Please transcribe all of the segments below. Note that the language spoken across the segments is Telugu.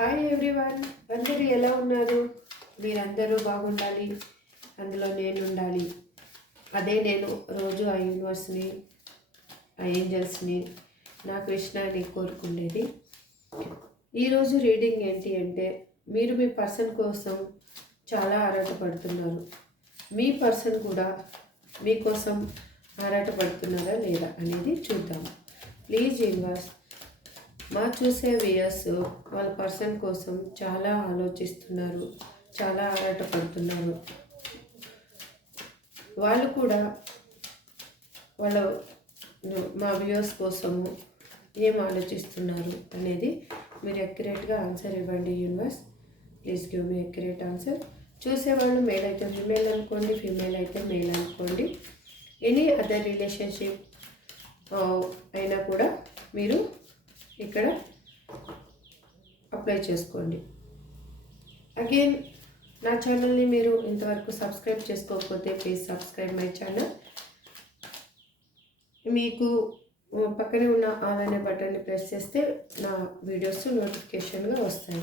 హాయ్ ఎవ్రీవన్, అందరూ ఎలా ఉన్నారు? మీరందరూ బాగుండాలి, అందులో నేను ఉండాలి. అదే నేను రోజు ఆ యూనివర్స్ని, ఆ ఏంజల్స్ని, నా కృష్ణని కోరుకునేది. ఈరోజు రీడింగ్ ఏంటి అంటే, మీరు మీ పర్సన్ కోసం చాలా ఆరాటపడుతున్నారు. మీ పర్సన్ కూడా మీకోసం ఆరాటపడుతున్నారా లేదా అనేది చూద్దాం. ప్లీజ్ యూనివర్స్, మా చూసే వ్యూయర్స్ వాళ్ళ పర్సన్ కోసం చాలా ఆలోచిస్తున్నారు, చాలా ఆరాటపడుతున్నారు. వాళ్ళు కూడా వాళ్ళ మా వ్యూయర్స్ కోసము ఏం ఆలోచిస్తున్నారు అనేది మీరు అక్యురేట్గా ఆన్సర్ ఇవ్వండి universe. Please give me accurate answer. చూసేవాళ్ళు మేల్ అయితే ఫిమేల్ అనుకోండి, ఫీమేల్ అయితే మేల్ అనుకోండి. ఎనీ అదర్ రిలేషన్షిప్ అయినా కూడా మీరు ఇక్కడ అప్లై చేసుకోండి. అగైన్ నా ఛానల్ని మీరు ఇంతవరకు సబ్స్క్రైబ్ చేసుకోకపోతే ప్లీజ్ సబ్స్క్రైబ్ మై ఛానల్. మీకు పక్కనే ఉన్న ఆల్ అనే బటన్ని ప్రెస్ చేస్తే నా వీడియోస్ నోటిఫికేషన్గా వస్తాయి.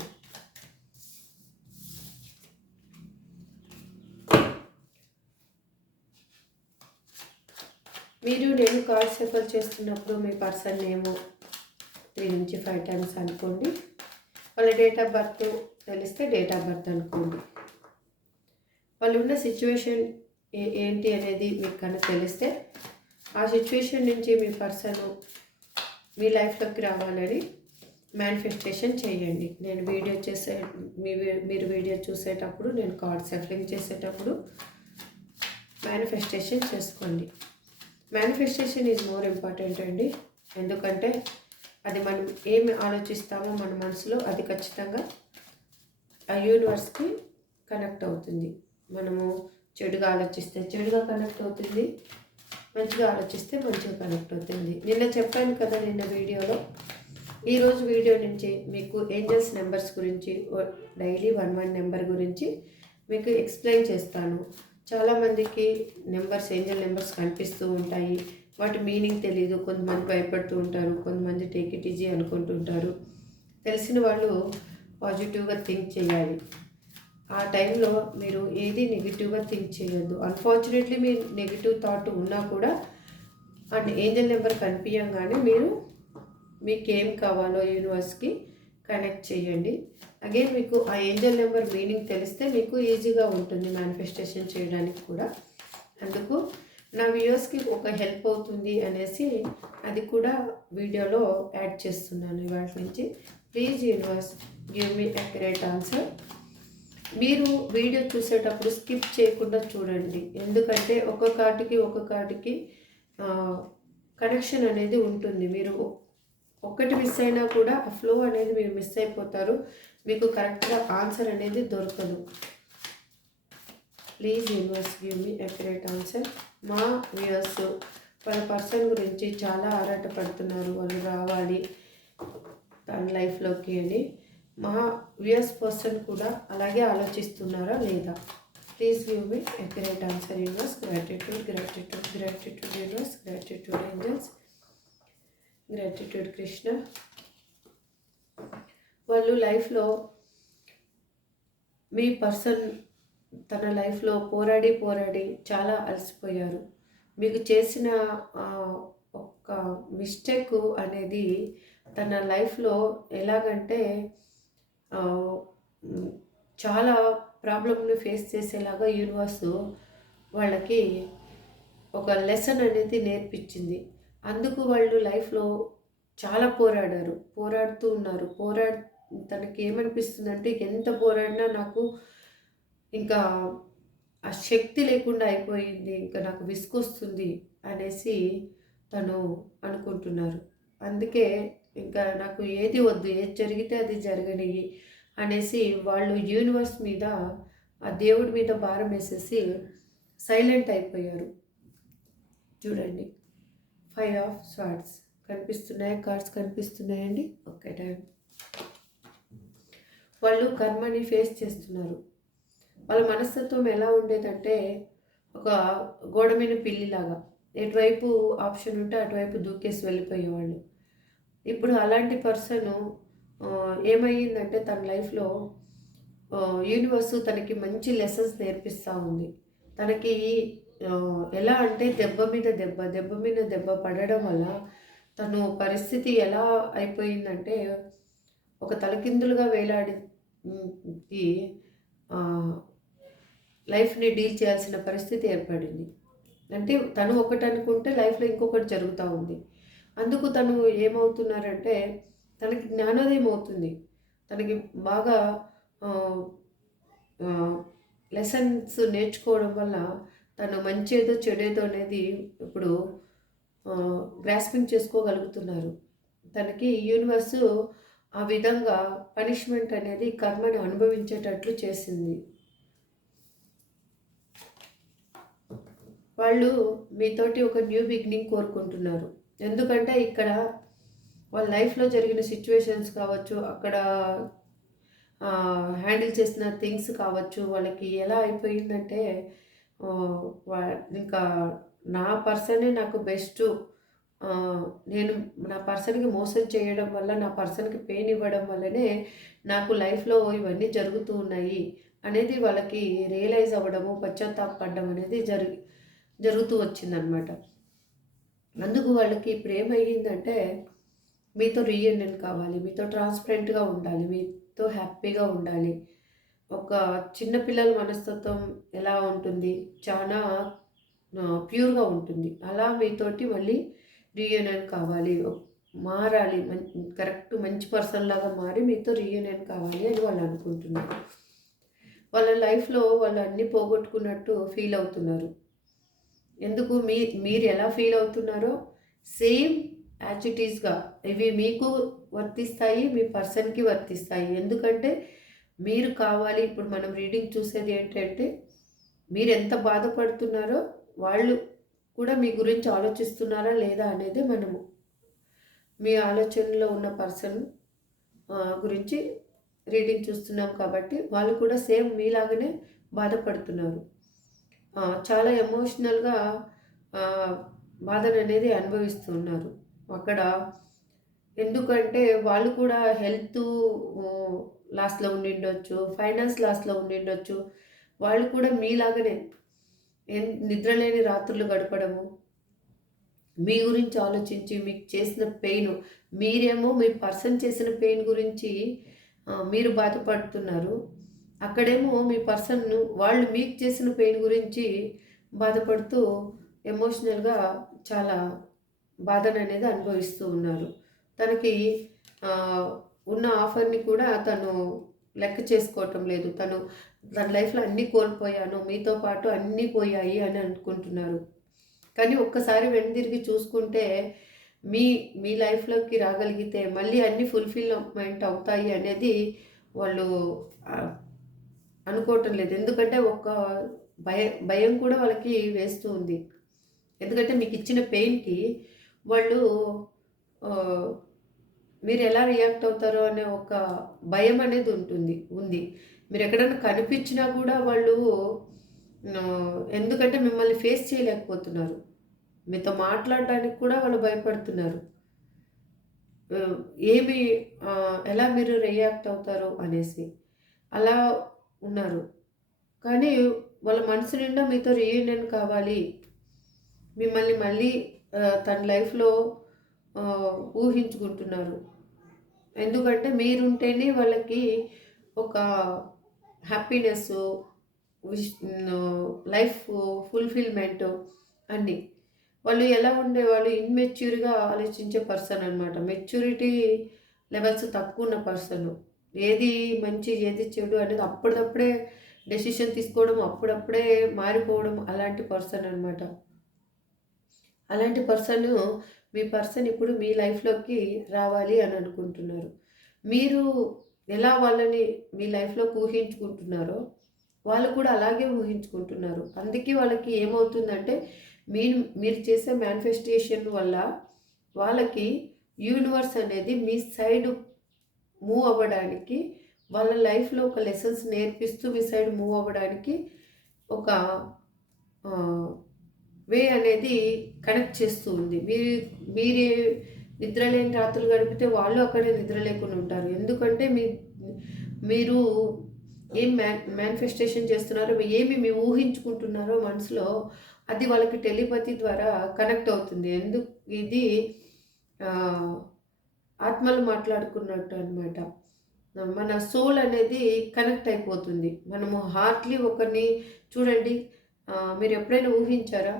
నేను కార్డ్ షఫల్ చేస్తున్నప్పుడు మీ పర్సన్ నేము 3 నుంచి 5 టైమ్స్ అనుకోండి. వాళ్ళ డేట్ ఆఫ్ బర్త్ తెలిస్తే డేట్ ఆఫ్ బర్త్ అనుకోండి. వాళ్ళు ఉన్న సిచ్యువేషన్ ఏంటి అనేది మీకు కనుక తెలిస్తే ఆ సిచ్యువేషన్ నుంచి మీ పర్సన్ మీ లైఫ్లోకి రావాలని మేనిఫెస్టేషన్ చేయండి. నేను మీరు వీడియో చూసేటప్పుడు, నేను కార్డ్ షఫలింగ్ చేసేటప్పుడు మేనిఫెస్టేషన్ చేసుకోండి. మేనిఫెస్టేషన్ ఈజ్ మోర్ ఇంపార్టెంట్ అండి. ఎందుకంటే అది మనం ఏమి ఆలోచిస్తామో మన మనసులో అది ఖచ్చితంగా ఆ యూనివర్స్కి కనెక్ట్ అవుతుంది. మనము చెడుగా ఆలోచిస్తే చెడుగా కనెక్ట్ అవుతుంది, మంచిగా ఆలోచిస్తే మంచిగా కనెక్ట్ అవుతుంది. నిన్న చెప్పాను కదా నిన్న వీడియోలో. ఈరోజు వీడియో నుంచి మీకు ఏంజల్స్ నెంబర్స్ గురించి, డైలీ 1 నెంబర్ గురించి మీకు ఎక్స్ప్లెయిన్ చేస్తాను. చాలామందికి ఏంజల్ నెంబర్స్ కనిపిస్తూ ఉంటాయి, వాటి మీనింగ్ తెలియదు. కొంతమంది భయపడుతూ ఉంటారు, కొంతమంది టేక్ ఇట్ ఈజీ అనుకుంటుంటారు. తెలిసిన వాళ్ళు పాజిటివ్గా థింక్ చేయాలి. ఆ టైంలో మీరు ఏది నెగిటివ్గా థింక్ చేయొద్దు. అన్ఫార్చునేట్లీ మీ నెగిటివ్ థాట్ ఉన్నా కూడా అండ్ ఏంజల్ నెంబర్ కనిపించగానే మీకేం కావాలో యూనివర్స్కి కనెక్ట్ చేయండి. అగైన్ మీకు ఆ ఏంజల్ నెంబర్ మీనింగ్ తెలిస్తే మీకు ఈజీగా ఉంటుంది మేనిఫెస్టేషన్ చేయడానికి కూడా. అందుకు నా వ్యూయర్స్కి ఒక హెల్ప్ అవుతుంది అనేసి అది కూడా వీడియోలో యాడ్ చేస్తున్నాను ఇవాళ నుంచి. Please universe give me accurate answer. మీరు వీడియో చూసేటప్పుడు స్కిప్ చేయకుండా చూడండి, ఎందుకంటే ఒక కార్డుకి కనెక్షన్ అనేది ఉంటుంది. మీరు ఒక్కటి మిస్ అయినా కూడా ఆ ఫ్లో అనేది మీరు మిస్ అయిపోతారు, మీకు కరెక్ట్గా ఆన్సర్ అనేది దొరకదు. Please universe give me accurate answer. మా వ్యూయర్స్ వాళ్ళ పర్సన్ గురించి చాలా ఆరాటపడుతున్నారు, వాళ్ళు రావాలి తన లైఫ్లోకి అని. మా వ్యూయర్స్ పర్సన్ కూడా అలాగే ఆలోచిస్తున్నారా లేదా? Please give me accurate answer universe. Gratitude gratitude gratitude universe, gratitude angels, gratitude Krishna. వాళ్ళు లైఫ్లో మీ పర్సన్ తన లైఫ్లో పోరాడి చాలా అలసిపోయారు. మీకు చేసిన ఒక మిస్టేక్ అనేది తన లైఫ్లో ఎలాగంటే చాలా ప్రాబ్లమ్ని ఫేస్ చేసేలాగా యూనివర్స్ వాళ్ళకి ఒక లెసన్ అనేది నేర్పించింది. అందుకు వాళ్ళు లైఫ్లో చాలా పోరాడుతూ ఉన్నారు. తనకి ఏమనిపిస్తుందంటే ఎంత పోరాడినా నాకు ఇంకా ఆ శక్తి లేకుండా అయిపోయింది, ఇంకా నాకు విసుగొస్తుంది అనేసి తను అనుకుంటున్నారు. అందుకే ఇంకా నాకు ఏది వద్దు, ఏది జరిగితే అది జరగని అనేసి వాళ్ళు యూనివర్స్ మీద, ఆ దేవుడి మీద భారం వేసేసి సైలెంట్ అయిపోయారు. చూడండి, 5 ఆఫ్ స్వార్డ్స్ కనిపిస్తున్నాయి, కార్డ్స్ కనిపిస్తున్నాయండి. Okay time. వాళ్ళు కర్మని ఫేస్ చేస్తున్నారు. వాళ్ళ మనస్తత్వం ఎలా ఉండేదంటే ఒక గోడ మీద పిల్లిలాగా, ఎటువైపు ఆప్షన్ ఉంటే అటువైపు దూకేసి వెళ్ళిపోయేవాళ్ళు. ఇప్పుడు అలాంటి పర్సన్ ఏమయ్యిందంటే తన లైఫ్‌లో యూనివర్స్ తనకి మంచి లెసన్స్ నేర్పిస్తూ ఉంది. తనకి ఎలా అంటే దెబ్బ మీద దెబ్బ, దెబ్బ మీద దెబ్బ పడడం వల్ల తను పరిస్థితి ఎలా అయిపోయిందంటే ఒక తలకిందులుగా వేలాడి ఈ ఆహ్, లైఫ్‌ని డీల్ చేయాల్సిన పరిస్థితి ఏర్పడింది. అంటే తను ఒకటనుకుంటే లైఫ్‌లో ఇంకొకటి జరుగుతా ఉంది. అందుకు తను ఏమవుతున్నారంటే తనకి జ్ఞానోదయం అవుతుంది. తనకి బాగా ఆహ్, ఆహ్, లెసన్స్ నేర్చుకోవడం వల్ల తను మంచేదో, చెడేదో అనేది ఇప్పుడు గ్రాస్పింగ్ చేసుకోగలుగుతున్నారు. తనకి యూనివర్సు ఆ విధంగా పనిష్మెంట్ అనేది కర్మని అనుభవించేటట్లు చేసింది. వాళ్ళు మీతోటి ఒక న్యూ బిగినింగ్ కోరుకుంటున్నారు. ఎందుకంటే ఇక్కడ వాళ్ళ లైఫ్‌లో జరిగిన సిట్యుయేషన్స్ కావచ్చు, అక్కడ హ్యాండిల్ చేసిన థింగ్స్ కావచ్చు, వాళ్ళకి ఎలా అయిపోయిందంటే ఆహ్, వా ఇంకా నా పర్సనే నాకు బెస్టు. నేను నా పర్సన్‌కి మోసం చేయడం వల్ల, నా పర్సన్‌కి పెయిన్ ఇవ్వడం వల్లనే నాకు లైఫ్‌లో ఇవన్నీ జరుగుతూ ఉన్నాయి అనేది వాళ్ళకి రియలైజ్ అవ్వడము, పశ్చాత్తాపపడడం అనేది జరుగుతూ వచ్చిందనమాట. అందుకు వాళ్ళకి ఇప్పుడేమయ్యిందంటే, మీతో రీయూనియన్ కావాలి, మీతో ట్రాన్స్‌పరెంట్‌గా ఉండాలి, మీతో హ్యాపీగా ఉండాలి. ఒక చిన్న పిల్లల మనస్తత్వం ఎలా ఉంటుంది, చానా ప్యూర్‌గా ఉంటుంది. అలా మీతోటి మళ్ళీ రీయూనియన్ కావాలి, మారాలి, కరెక్ట్ మంచి పర్సన్‌లాగా మారి మీతో రీయూనియన్ కావాలి అని వాళ్ళు అనుకుంటున్నారు. వాళ్ళ లైఫ్‌లో వాళ్ళు అన్నీ పోగొట్టుకున్నట్టు ఫీల్ అవుతున్నారు. ఎందుకు మీరు ఎలా ఫీల్ అవుతున్నారో సేమ్ యాజ్ ఇట్ ఈస్‌గా ఇవి మీకు వర్తిస్తాయి, మీ పర్సన్‌కి వర్తిస్తాయి. ఎందుకంటే మీరు కావాలి, ఇప్పుడు మనం రీడింగ్ చూసేది ఏంటంటే మీరెంత బాధపడుతున్నారో వాళ్ళు కూడా మీ గురించి ఆలోచిస్తున్నారా లేదా అనేది మనము మీ ఆలోచనలో ఉన్న పర్సన్ గురించి రీడింగ్ చూస్తున్నాం కాబట్టి వాళ్ళు కూడా సేమ్ మీలాగానే బాధపడుతున్నారు. చాలా ఎమోషనల్‌గా బాధననేది అనుభవిస్తున్నారు. అక్కడ ఎందుకంటే వాళ్ళు కూడా హెల్తు లాస్‌లో ఉండిండొచ్చు, ఫైనాన్స్ లాస్‌లో ఉండిండొచ్చు. వాళ్ళు కూడా మీలాగానే నిద్రలేని రాత్రులు గడపడము, మీ గురించి ఆలోచించి మీకు చేసిన పెయిను, మీరేమో మీ పర్సన్ చేసిన పెయిన్ గురించి మీరు బాధపడుతున్నారు. అక్కడేమో మీ పర్సన్ వాళ్ళు మీకు చేసిన పెయిన్ గురించి బాధపడుతూ ఎమోషనల్‌గా చాలా బాధననేది అనుభవిస్తూ ఉన్నారు. తనకి ఉన్న ఆఫర్‌ని కూడా తను లెక్క చేసుకోవటం లేదు. తన లైఫ్‌లో అన్నీ కోల్పోయాను, మీతో పాటు అన్నీ పోయాయి అని అనుకుంటున్నారు. కానీ ఒక్కసారి వెనుదిరిగి చూసుకుంటే మీ మీ లైఫ్‌లోకి రాగలిగితే మళ్ళీ అన్నీ ఫుల్‌ఫిల్‌మెంట్ అవుతాయి అనేది వాళ్ళు ఆహ్, అనుకోవటం లేదు. ఎందుకంటే ఒక భయం కూడా వాళ్ళకి వేస్తూ ఉంది. ఎందుకంటే మీకిచ్చిన పెయిన్‌కి వాళ్ళు ఆహ్, మీరెలా రియాక్ట్ అవుతారో అనే ఒక భయం అనేది ఉంది. మీరెక్కడైనా కనిపించినా కూడా వాళ్ళు ఎందుకంటే మిమ్మల్ని ఫేస్ చేయలేకపోతున్నారు. మీతో మాట్లాడడానికి కూడా వాళ్ళు భయపడుతున్నారు. ఆహ్, ఏమి ఎలా మీరు రియాక్ట్ అవుతారో అనేసి. అలా ఉన్నారు. కానీ వాళ్ళ మనసు నిండా మీతో రీయూనియన్ కావాలి. మిమ్మల్ని మళ్ళీ తన లైఫ్‌లో ఊహించుకుంటున్నారు. ఎందుకంటే మీరుంటేనే వాళ్ళకి ఒక హ్యాపీనెస్సు, విష్ లైఫ్ ఫుల్‌ఫిల్‌మెంట్ అన్నీ. వాళ్ళు ఎలా ఉండేవాళ్ళు ఇమ్మెచ్యూర్‌గా ఆలోచించే పర్సన్ అనమాట. మెచ్యూరిటీ లెవెల్స్ తక్కువున్న పర్సను. ఏది మంచి, ఏది చెడు అనేది అప్పటిదప్పుడే డెసిషన్ తీసుకోవడం, అప్పుడప్పుడే మారిపోవడం అలాంటి పర్సన్ అనమాట. అలాంటి మీ పర్సన్ ఇప్పుడు మీ లైఫ్‌లోకి రావాలి అని అనుకుంటున్నారు. మీరు ఎలా వాళ్ళని మీ లైఫ్‌లోకి ఊహించుకుంటున్నారో, వాళ్ళు కూడా అలాగే ఊహించుకుంటున్నారు. అందుకే వాళ్ళకి ఏమవుతుందంటే, మీరు చేసే మేనిఫెస్టేషన్ వల్ల వాళ్ళకి యూనివర్స్ అనేది మీ సైడ్ మూవ్ అవ్వడానికి, వాళ్ళ లైఫ్‌లో ఒక లెసన్స్ నేర్పిస్తూ మీ సైడ్ మూవ్ అవ్వడానికి ఒక ఆహ్, వే అనేది కనెక్ట్ చేస్తూ ఉంది. మీరే నిద్ర లేని రాత్రులు గడిపితే వాళ్ళు అక్కడే నిద్ర లేకుండా ఉంటారు. ఎందుకంటే మీరు ఏం మేనిఫెస్టేషన్ చేస్తున్నారో, ఏమి మీ ఊహించుకుంటున్నారో మనసులో, అది వాళ్ళకి టెలిపతి ద్వారా కనెక్ట్ అవుతుంది. ఇది ఆహ్, ఆత్మలు మాట్లాడుకున్నట్టు అనమాట. మన సోల్ అనేది కనెక్ట్ అయిపోతుంది. మనము హార్ట్‌లీ ఒకరిని చూడండి, మీరు ఎప్పుడైనా ఊహించారా?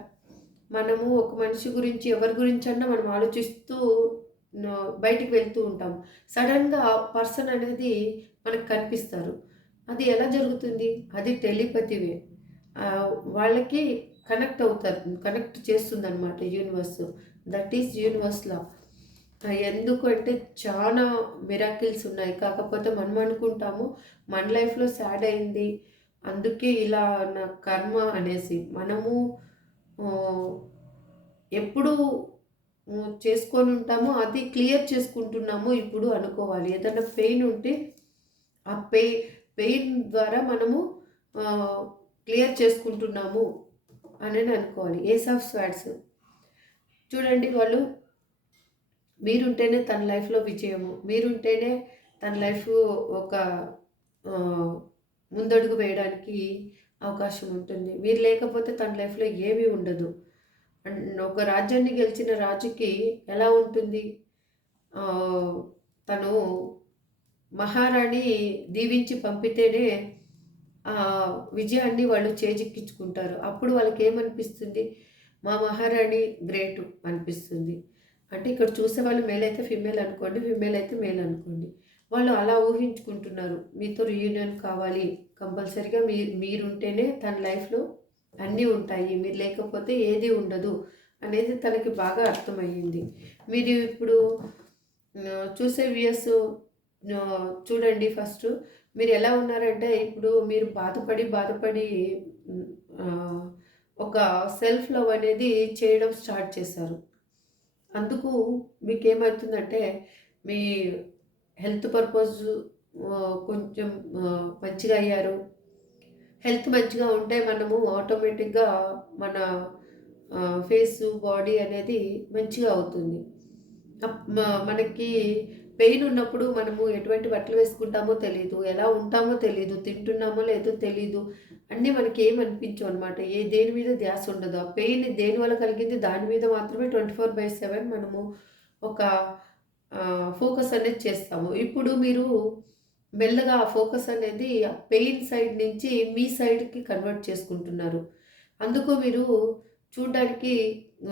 మనము ఒక మనిషి గురించి, ఎవరి గురించన్నా మనం ఆలోచిస్తూ బయటికి వెళ్తూ ఉంటాం. సడెన్‌గా ఆ పర్సన్ అనేది మనకు కనిపిస్తారు. అది ఎలా జరుగుతుంది? అది టెలిపతివే. వాళ్ళకి కనెక్ట్ అవుతారు. కనెక్ట్ చేస్తుందనమాట universe. That is universe law. ఎందుకంటే చాలా మిరాకిల్స్ ఉన్నాయి. కాకపోతే మనం అనుకుంటాము మన లైఫ్‌లో సాడ్ అయింది. అందుకే ఇలా నా కర్మ అనేసి. మనము ఆహ్, ఎప్పుడు చేసుకొనుంటామో అది క్లియర్ చేసుకుంటున్నాము ఇప్పుడు అనుకోవాలి. ఏదైనా పెయిన్ ఉంటే ఆ పెయిన్ ద్వారా మనము ఆహ్, క్లియర్ చేసుకుంటున్నాము అనని అనుకోవాలి. ఏస్ ఆఫ్ స్వార్డ్స్ చూడండి, వాళ్ళు మీరుంటేనే తన లైఫ్‌లో విజయము. మీరుంటేనే తన లైఫ్ ఒక ఆహ్, ముందడుగు వేయడానికి అవకాశం ఉంటుంది. మీరు లేకపోతే తన లైఫ్‌లో ఏమీ ఉండదు. ఒక రాజ్యాన్ని గెలిచిన రాజుకి ఎలా ఉంటుంది? ఆహ్, తను మహారాణి దీవించి పంపితేనే విజయాన్ని వాళ్ళు చేజిక్కించుకుంటారు. అప్పుడు వాళ్ళకేమనిపిస్తుంది? మా మహారాణి గ్రేటు అనిపిస్తుంది. అంటే ఇక్కడ చూసేవాళ్ళు మేల్ అయితే ఫీమేల్ అనుకోండి, ఫీమేల్ అయితే మేల్ అనుకోండి. వాళ్ళు అలా ఊహించుకుంటున్నారు. మీతో రీయూనియన్ కావాలి. కంపల్సరీగా మీరుంటేనే తన లైఫ్‌లో అన్నీ ఉంటాయి. మీరు లేకపోతే ఏది ఉండదు అనేది తనకి బాగా అర్థమయ్యింది. మీరు ఇప్పుడు చూసే వ్యూయర్స్ చూడండి ఫస్టు. మీరు ఎలా ఉన్నారంటే ఇప్పుడు మీరు బాధపడి ఒక సెల్ఫ్ లవ్ అనేది చేయడం స్టార్ట్ చేశారు. అందుకు మీకేమవుతుందంటే మీ హెల్త్ పర్పస్ కొంచెం మంచిగా అయ్యారు. హెల్త్ మంచిగా ఉంటే మనము ఆటోమేటిక్‌గా మన ఫేసు, బాడీ అనేది మంచిగా అవుతుంది. మనకి పెయిన్ ఉన్నప్పుడు మనము ఎటువంటి బట్టలు వేసుకుంటామో తెలీదు. ఎలా ఉంటామో తెలీదు. తింటున్నామో లేదో తెలీదు. అన్నీ మనకేమనిపించవనమాట. దేని మీద ధ్యాస ఉండదు. ఆ పెయిన్ దేనివల్ల కలిగింది దాని మీద మాత్రమే 24/7 మనము ఒక ఫోకస్ అనేది చేస్తాము. ఇప్పుడు మీరు మెల్లగా ఆ ఫోకస్ అనేది ఆ పెయిన్ సైడ్ నుంచి మీ సైడ్‌కి కన్వర్ట్ చేసుకుంటున్నారు. అందుకు మీరు చూడ్డానికి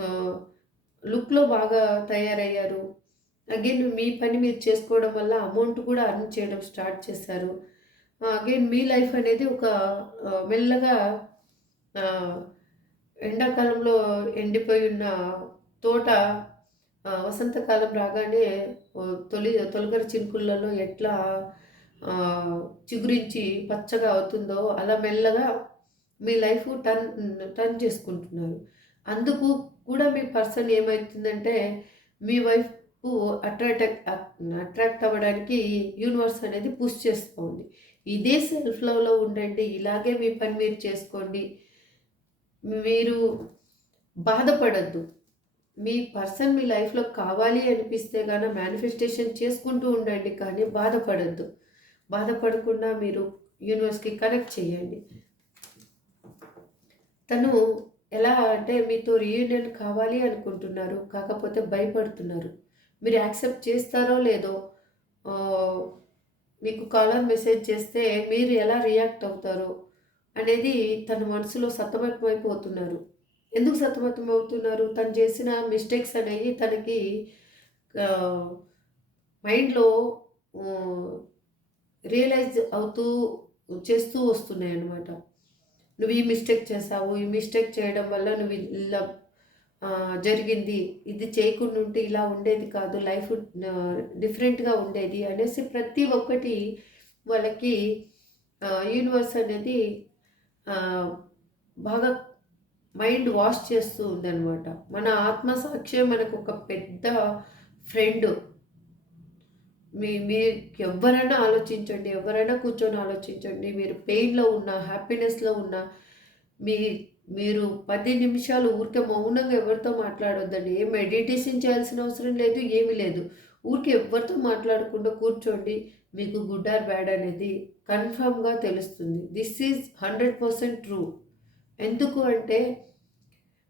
ఆహ్, లుక్‌లో బాగా తయారయ్యారు. అగైన్ మీ పని మీరు చేసుకోవడం వల్ల అమౌంట్ కూడా అర్న్ చేయడం స్టార్ట్ చేశారు. అగైన్ మీ లైఫ్ అనేది ఒక మెల్లగా ఆహ్, ఎండాకాలంలో ఎండిపోయి ఉన్న తోట వసంతకాలం రాగానే తొలకరి చినుకులలో ఎట్లా చిగురించి పచ్చగా అవుతుందో అలా మెల్లగా మీ లైఫ్ టర్న్ చేసుకుంటున్నారు. అందుకు కూడా మీ పర్సన్ ఏమైతుందంటే మీ వైపు అట్రాక్ట్ అవ్వడానికి యూనివర్స్ అనేది పుష్ చేస్తూ ఉంది. ఇదే సెల్ఫ్ లవ్‌లో ఉండండి. ఇలాగే మీ పని మీరు చేసుకోండి. మీరు బాధపడొద్దు. మీ పర్సన్ మీ లైఫ్‌లో కావాలి అనిపిస్తే మేనిఫెస్టేషన్ చేసుకుంటూ ఉండండి, కానీ బాధపడొద్దు. బాధపడకుండా మీరు యూనివర్స్‌కి కనెక్ట్ చేయండి. తను ఎలా అంటే మీతో రీయూనియన్ కావాలి అనుకుంటున్నారు. కాకపోతే భయపడుతున్నారు. మీరు యాక్సెప్ట్ చేస్తారో లేదో, ఆహ్, మీకు కాలర్ మెసేజ్ చేస్తే మీరు ఎలా రియాక్ట్ అవుతారో అనేది తన మనసులో సతమతమైపోతున్నారు. ఎందుకు సతమతమవుతున్నారు? తను చేసిన మిస్టేక్స్ అనేవి తనకి ఆహ్, మైండ్‌లో హ్మ్, రియలైజ్ చేస్తూ వస్తున్నాయన్నమాట. నువ్వు ఈ మిస్టేక్ చేశావు. ఈ మిస్టేక్ చేయడం వల్ల నువ్వు ఇలా జరిగింది. ఇది చేయకుండా ఉంటే ఇలా ఉండేది కాదు. లైఫ్ డిఫరెంట్‌గా ఉండేది అనేసి ప్రతి ఒక్కటి వాళ్ళకి యూనివర్స్ అనేది ఆహ్, బాగా మైండ్ వాష్ చేస్తూ ఉందనమాట. మన ఆత్మసాక్షే మనకొక పెద్ద ఫ్రెండు. మీకు ఎవ్వరైనా ఆలోచించండి. ఎవరైనా కూర్చొని ఆలోచించండి. మీరు పెయిన్‌లో ఉన్నా, హ్యాపీనెస్‌లో ఉన్నా, మీ మీరు 10 నిమిషాలు ఊరికే మౌనంగా ఎవరితో మాట్లాడొద్దండి. ఏం మెడిటేషన్ చేయాల్సిన అవసరం లేదు, ఏమీ లేదు. ఊరికే ఎవ్వరితో మాట్లాడకుండా కూర్చోండి. మీకు గుడ్ ఆర్ బ్యాడ్ అనేది కన్ఫర్మ్‌గా తెలుస్తుంది. This is 100% true. ఎందుకు అంటే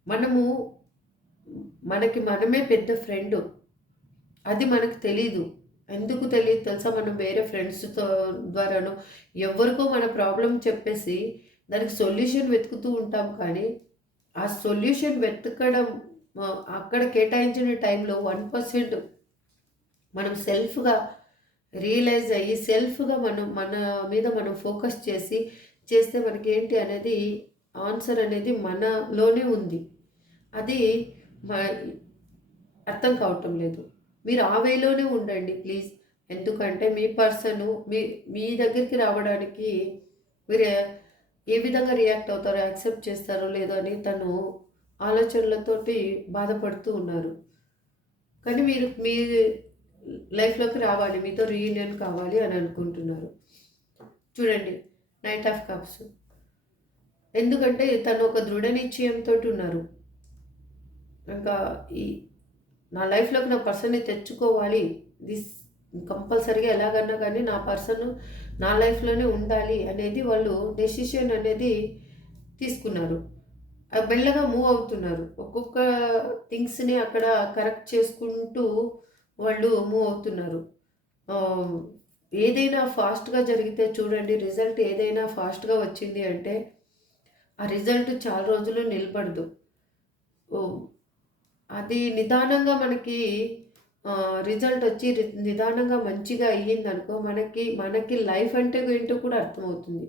మనము మనకి మనమే పెద్ద ఫ్రెండు. అది మనకు తెలీదు. ఎందుకు తెలీదు తెలుసా? మనం వేరే ఫ్రెండ్స్‌తో ద్వారానో ఎవరికో మన ప్రాబ్లమ్ చెప్పేసి దానికి సొల్యూషన్ వెతుకుతూ ఉంటాం కానీ, ఆ సొల్యూషన్ వెతకడం అక్కడ కేటాయించిన టైంలో 1% మనం సెల్ఫ్‌గా రియలైజ్ అయ్యి, సెల్ఫ్‌గా మన మీద మనం ఫోకస్ చేస్తే మనకేంటి అనేది ఆన్సర్ అనేది మనలోనే ఉంది. అది మ అర్థం కావటం లేదు. మీరు ఆ వేలోనే ఉండండి ప్లీజ్. ఎందుకంటే మీ పర్సను మీ దగ్గరికి రావడానికి మీరు ఏ విధంగా రియాక్ట్ అవుతారో, యాక్సెప్ట్ చేస్తారో లేదో అని తను ఆలోచనలతోటి బాధపడుతూ ఉన్నారు. కానీ మీరు మీ లైఫ్‌లోకి రావాలి. మీతో రీయూనియన్ కావాలి అని అనుకుంటున్నారు. చూడండి, నైట్ ఆఫ్ కప్స్. ఎందుకంటే తను ఒక దృఢ నిశ్చయంతోటి ఉన్నారు. ఇంకా ఈ నా లైఫ్‌లోకి నా పర్సన్‌ని తెచ్చుకోవాలి. దిస్ కంపల్సరీగా ఎలాగన్నా కానీ నా పర్సన్ నా లైఫ్‌లోనే ఉండాలి అనేది వాళ్ళు డెసిషన్ అనేది తీసుకున్నారు. మెల్లగా మూవ్ అవుతున్నారు. ఒక్కొక్క థింగ్స్‌ని అక్కడ కరెక్ట్ చేసుకుంటూ వాళ్ళు మూవ్ అవుతున్నారు. ఆహ్, ఏదైనా ఫాస్ట్‌గా జరిగితే చూడండి, రిజల్ట్ ఏదైనా ఫాస్ట్‌గా వచ్చింది అంటే ఆ రిజల్ట్ చాలా రోజులు నిలబడదు. ఓహ్! అది నిదానంగా మనకి రిజల్ట్ వచ్చి నిదానంగా మంచిగా అయ్యిందనుకో మనకి లైఫ్ అంటే ఏంటో కూడా అర్థమవుతుంది.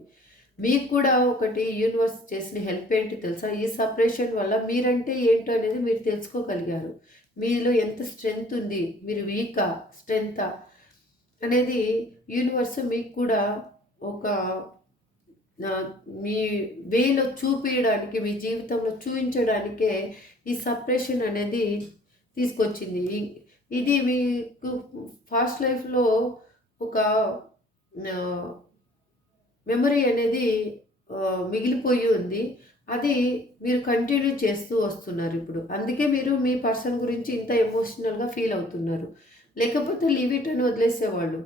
మీకు కూడా ఒకటి యూనివర్స్ చేసిన హెల్ప్ ఏంటి తెలుసా? ఈ సెపరేషన్ వల్ల మీరంటే ఏంటో అనేది మీరు తెలుసుకోగలిగారు. మీలో ఎంత స్ట్రెంగ్త్ ఉంది, మీరు వీకా, స్ట్రెంగ్తా అనేది యూనివర్స్ మీకు కూడా ఒక ఆహ్, మీ వేలో చూపియడానికి, మీ జీవితంలో చూయించడానికే ఈ సెపరేషన్ అనేది తీసుకొచ్చింది. ఇది మీకు ఫాస్ట్ లైఫ్‌లో ఒక ఆహ్, మెమరీ అనేది మిగిలిపోయి ఉంది. అది మీరు కంటిన్యూ చేస్తూ వస్తున్నారిప్పుడు. అందుకే మీరు మీ పర్సన్ గురించి ఇంత ఎమోషనల్‌గా ఫీల్ అవుతున్నారు. లేకపోతే లీవ్ ఇట్ అని వదిలేసేవాళ్ళు.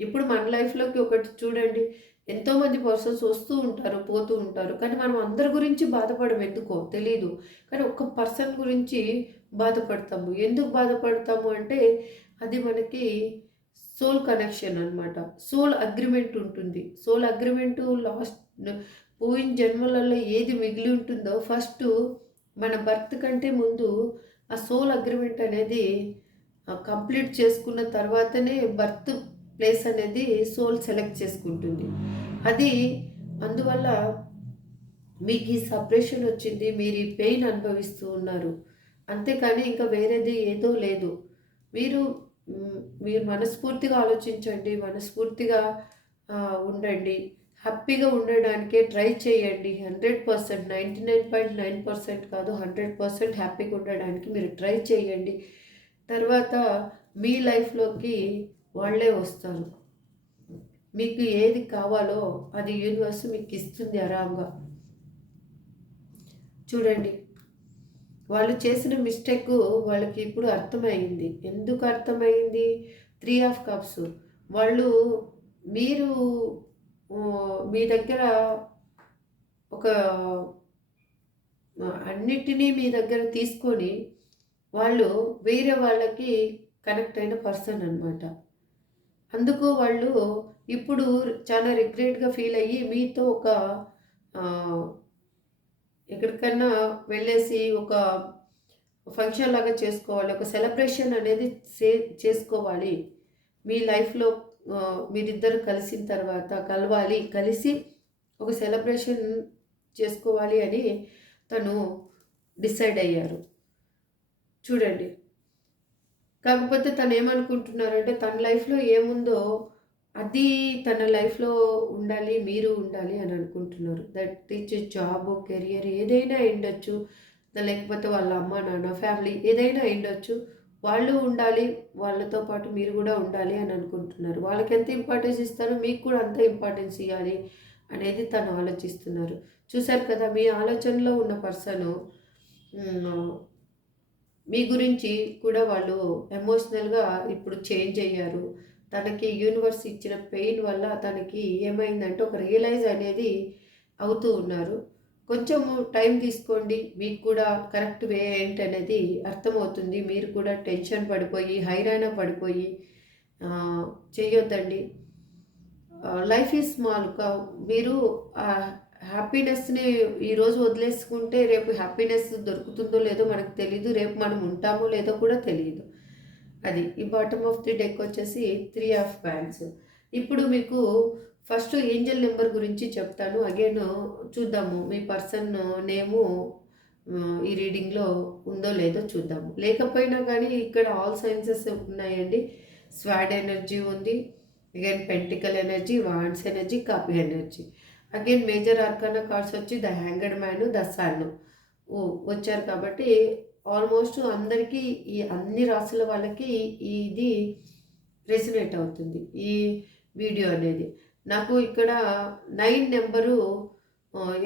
ఇప్పుడు మన లైఫ్‌లోకి ఒకటి చూడండి, ఎంతోమంది పర్సన్స్ వస్తూ ఉంటారు, పోతూ ఉంటారు. కానీ మనం అందరి గురించి బాధపడం ఎందుకో తెలీదు. కానీ ఒక్క పర్సన్ గురించి బాధపడతాము. ఎందుకు బాధపడతాము అంటే అది మనకి సోల్ కనెక్షన్ అనమాట. సోల్ అగ్రీమెంట్ ఉంటుంది. సోల్ అగ్రీమెంటు లాస్ట్ పోయిన జన్మలలో ఏది మిగిలి ఉంటుందో ఫస్టు మన బర్త్ కంటే ముందు ఆ సోల్ అగ్రీమెంట్ అనేది కంప్లీట్ చేసుకున్న తర్వాతనే బర్త్ ప్లేస్ అనేది సోల్ సెలెక్ట్ చేసుకుంటుంది. అది అందువల్ల మీకు ఈ సెపరేషన్ వచ్చింది. మీరు ఈ పెయిన్ అనుభవిస్తూ ఉన్నారు. అంతేకాని ఇంకా వేరేది ఏదో లేదు. మీరు మీరు మనస్ఫూర్తిగా ఆలోచించండి. మనస్ఫూర్తిగా ఉండండి. హ్యాపీగా ఉండడానికే ట్రై చేయండి. 100% 99.9% కాదు, 100% హ్యాపీగా ఉండడానికి మీరు ట్రై చేయండి. తర్వాత మీ లైఫ్‌లోకి వాళ్ళే వస్తారు. మీకు ఏది కావాలో అది యూనివర్స్ మీకు ఇస్తుంది ఆరాంగా. చూడండి, వాళ్ళు చేసిన మిస్టేకు వాళ్ళకి ఇప్పుడు అర్థమైంది. ఎందుకు అర్థమైంది? 3 ఆఫ్ కప్స్. వాళ్ళు మీరు మీ దగ్గర ఒక అన్నిటినీ మీ దగ్గర తీసుకొని వాళ్ళు వేరే వాళ్ళకి కనెక్ట్ అయిన పర్సన్ అనమాట. అందుకు వాళ్ళు ఇప్పుడు చాలా రిగ్రెట్‌గా ఫీల్ అయ్యి మీతో ఒక ఆహ్, ఎక్కడికన్నా వెళ్ళేసి ఒక ఫంక్షన్ లాగా చేసుకోవాలి. ఒక సెలబ్రేషన్ అనేది చేసుకోవాలి. మీ లైఫ్‌లో మీరిద్దరు కలిసిన తర్వాత కలవాలి. కలిసి ఒక సెలబ్రేషన్ చేసుకోవాలి అని తను డిసైడ్ అయ్యారు. చూడండి. కాకపోతే తనేమనుకుంటున్నారంటే తన లైఫ్‌లో ఏముందో అది తన లైఫ్‌లో ఉండాలి, మీరు ఉండాలి అని అనుకుంటున్నారు. దట్ ఈజ్ జాబ్, కెరియర్ ఏదైనా అయ్యుండొచ్చు. లేకపోతే వాళ్ళ అమ్మ, నాన్న, ఫ్యామిలీ ఏదైనా అయ్యుండొచ్చు. వాళ్ళు ఉండాలి, వాళ్ళతో పాటు మీరు కూడా ఉండాలి అని అనుకుంటున్నారు. వాళ్ళకెంత ఇంపార్టెన్స్ ఇస్తారో మీకు కూడా అంత ఇంపార్టెన్స్ ఇయ్యాలి అనేది తను ఆలోచిస్తున్నారు. చూసారు కదా, మీ ఆలోచనలో ఉన్న పర్సను మీ గురించి కూడా వాళ్ళు ఎమోషనల్‌గా ఇప్పుడు చేంజ్ అయ్యారు. తనకి యూనివర్స్ ఇచ్చిన పెయిన్ వల్ల తనకి ఏమైందంటే ఒక రియలైజ్ అనేది అవుతూ ఉన్నారు. కొంచెము టైం తీసుకోండి. మీకు కూడా కరెక్ట్ వే ఏంటనేది అర్థమవుతుంది. మీరు కూడా టెన్షన్ పడిపోయి, హైరాణ పడిపోయి చేయొద్దండి. Life is small. మీరు హ్యాపీనెస్‌ని ఈరోజు వదిలేసుకుంటే రేపు హ్యాపీనెస్ దొరుకుతుందో లేదో మనకు తెలీదు. రేపు మనం ఉంటామో లేదో కూడా తెలీదు. అది ఈ బాటమ్ ఆఫ్ ది డెక్ వచ్చేసి 3 ఆఫ్ వ్యాండ్స్. ఇప్పుడు మీకు ఫస్ట్ ఏంజెల్ నెంబర్ గురించి చెప్తాను. అగైన్ చూద్దాము మీ పర్సన్ నేము ఈ రీడింగ్‌లో ఉందో లేదో చూద్దాము. లేకపోయినా కానీ ఇక్కడ ఆల్ సైన్సెస్ ఉన్నాయండి. స్వాడ్ ఎనర్జీ ఉంది. Again pentacle energy, wands energy, cup energy. Again major arcana cards వచ్చి ద హ్యాంగర్డ్ మ్యాన్, ద సన్ వచ్చారు. కాబట్టి ఆల్మోస్ట్ అందరికీ ఈ అన్ని రాసుల వాళ్ళకి ఇది రెసినేట్ అవుతుంది ఈ వీడియో అనేది. నాకు ఇక్కడ 9 నెంబరు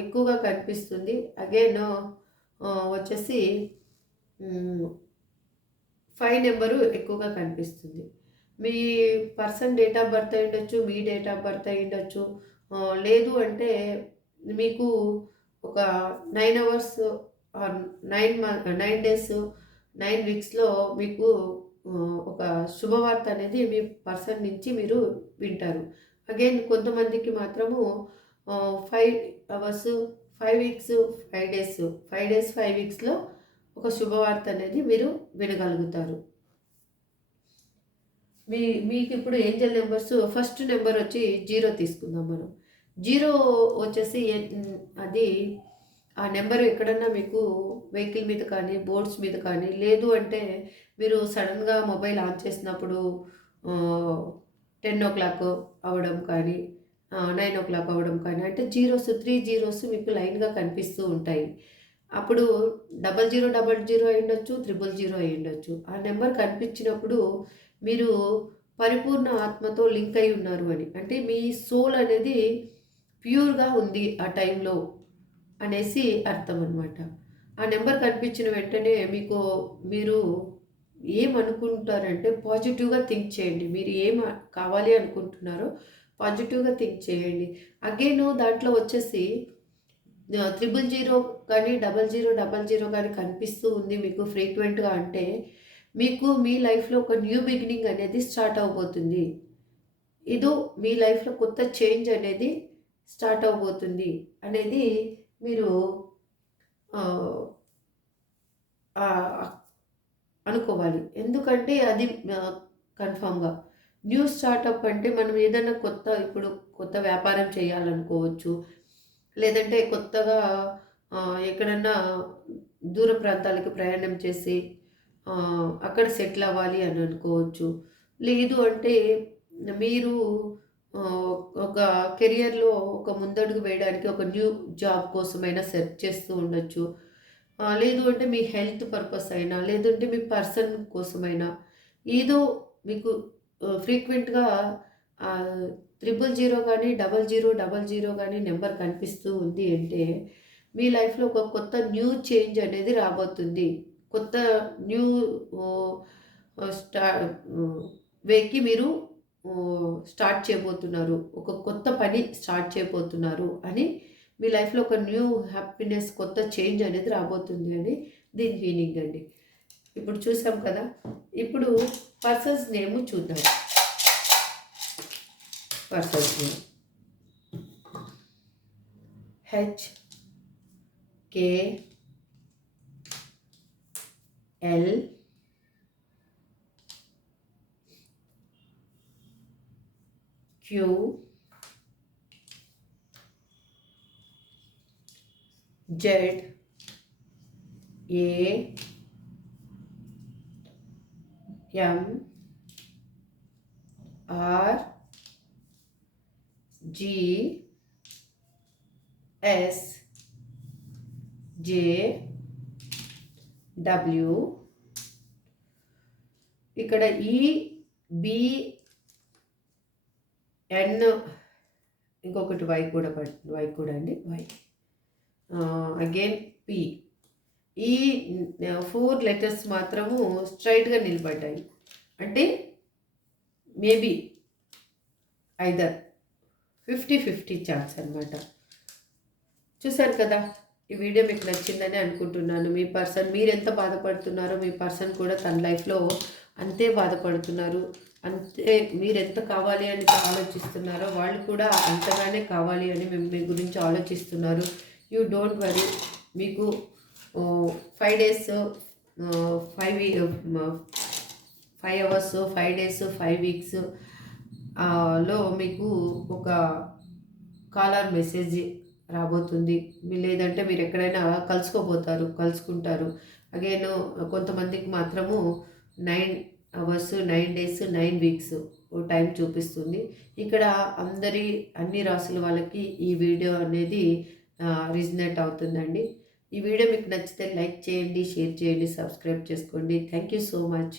ఎక్కువగా కనిపిస్తుంది. అగైన్ వచ్చేసి 5 నెంబరు ఎక్కువగా కనిపిస్తుంది. మీ పర్సన్ డేట్ ఆఫ్ బర్త్ అయి ఉండొచ్చు, మీ డేట్ ఆఫ్ బర్త్ అయి ఉండొచ్చు. లేదు అంటే మీకు ఒక 9 అవర్స్ ఆర్ 9 డేస్ 9 వీక్స్లో మీకు ఒక శుభవార్త అనేది మీ పర్సన్ నుంచి మీరు వింటారు. అగైన్ కొంతమందికి మాత్రము 5 అవర్స్ 5 వీక్స్ 5 డేస్ 5 డేస్ 5 వీక్స్లో ఒక శుభవార్త అనేది మీరు వినగలుగుతారు. మీకు ఇప్పుడు ఏంజెల్ నెంబర్స్ ఫస్ట్ నెంబర్ వచ్చి 0 తీసుకుందాం మనం. 0 వచ్చేసి అది ఆ నెంబర్ ఎక్కడన్నా మీకు వెహికల్ మీద కానీ బోర్డ్స్ మీద కానీ, లేదు అంటే మీరు సడన్గా మొబైల్ ఆన్ చేసినప్పుడు 10 o'clock అవ్వడం కానీ 9 o'clock అవ్వడం కానీ, అంటే 3 జీరోస్ మీకు లైన్గా కనిపిస్తూ ఉంటాయి. అప్పుడు 0000 అయి ఉండొచ్చు, 000 అయి ఉండొచ్చు. ఆ నెంబర్ కనిపించినప్పుడు మీరు పరిపూర్ణ ఆత్మతో లింక్ అయి ఉన్నారు అని, అంటే మీ సోల్ అనేది ప్యూర్గా ఉంది ఆ టైంలో అనేసి అర్థం అనమాట. ఆ నెంబర్ కనిపించిన వెంటనే మీరు ఏమనుకుంటారంటే పాజిటివ్గా థింక్ చేయండి. మీరు ఏం కావాలి అనుకుంటున్నారో పాజిటివ్గా థింక్ చేయండి. అగైన్ దాంట్లో వచ్చేసి 000 కానీ 0000 కానీ కనిపిస్తూ ఉంది మీకు ఫ్రీక్వెంట్గా, అంటే మీకు మీ లైఫ్లో ఒక న్యూ బిగినింగ్ అనేది స్టార్ట్ అవబోతుంది. ఇదో మీ లైఫ్లో కొత్త చేంజ్ అనేది స్టార్ట్ అవబోతుంది అనేది మీరు అనుకోవాలి. ఎందుకంటే అది కన్ఫామ్గా న్యూ స్టార్టప్ అంటే మనం ఏదైనా ఇప్పుడు కొత్త వ్యాపారం చేయాలనుకోవచ్చు, లేదంటే కొత్తగా ఎక్కడన్నా దూర ప్రాంతాలకు ప్రయాణం చేసి అక్కడ సెటిల్ అవ్వాలి అని అనుకోవచ్చు. లేదు అంటే మీరు ఒక కెరియర్లో ఒక ముందడుగు వేయడానికి ఒక న్యూ జాబ్ కోసమైనా సెర్చ్ చేస్తూ ఉండొచ్చు. లేదు అంటే మీ హెల్త్ పర్పస్ అయినా, లేదంటే మీ పర్సన్ కోసమైనా, ఏదో మీకు ఫ్రీక్వెంట్గా 000 కానీ 0000 కానీ నెంబర్ కనిపిస్తూ ఉంది అంటే మీ లైఫ్లో ఒక కొత్త న్యూ చేంజ్ అనేది రాబోతుంది. కొత్త న్యూ వేకి మీరు స్టార్ట్ చేయబోతున్నారు, ఒక కొత్త పని స్టార్ట్ చేయబోతున్నారు అని, మీ లైఫ్లో ఒక న్యూ హ్యాపీనెస్, కొత్త చేంజ్ అనేది రాబోతుంది అని దీని మీనింగ్ అండి. ఇప్పుడు చూసాం కదా. ఇప్పుడు పర్సన్స్ నేమ్ చూద్దాం. Persons name ZAMRGSJW. ఇక్కడ EBN ఇంకొకటి వై కూడా వై కూడా అండి వై. Again P. ఈ 4 లెటర్స్ మాత్రము స్ట్రైట్గా నిలబడ్డాయి. అంటే మేబీ ఐదర్ 50-50 ఛాన్స్ అనమాట. చూసారు కదా, ఈ వీడియో మీకు నచ్చిందని అనుకుంటున్నాను. మీ పర్సన్ మీరెంత బాధపడుతున్నారో మీ పర్సన్ కూడా తన లైఫ్లో అంతే బాధపడుతున్నారు. అంతే మీరెంత కావాలి అని ఆలోచిస్తున్నారో వాళ్ళు కూడా అంతగానే కావాలి అని మీ గురించి ఆలోచిస్తున్నారు. You don't worry. మీకు 5 డేస్ 5 అవర్స్ 5 డేస్ 5 వీక్స్ లో మీకు ఒక కాలర్ మెసేజ్ రాబోతుంది. లేదంటే మీరు ఎక్కడైనా కలుసుకుంటారు. అగైన్ కొంతమందికి మాత్రము 9 అవర్స్ 9 డేస్ 9 వీక్స్ టైం చూపిస్తుంది. ఇక్కడ అన్ని రాసుల వాళ్ళకి ఈ వీడియో అనేది రిజనేట్ అవుతుందండి. ఈ వీడియో మీకు నచ్చితే లైక్ చేయండి, షేర్ చేయండి, సబ్స్క్రైబ్ చేసుకోండి. Thank you so much.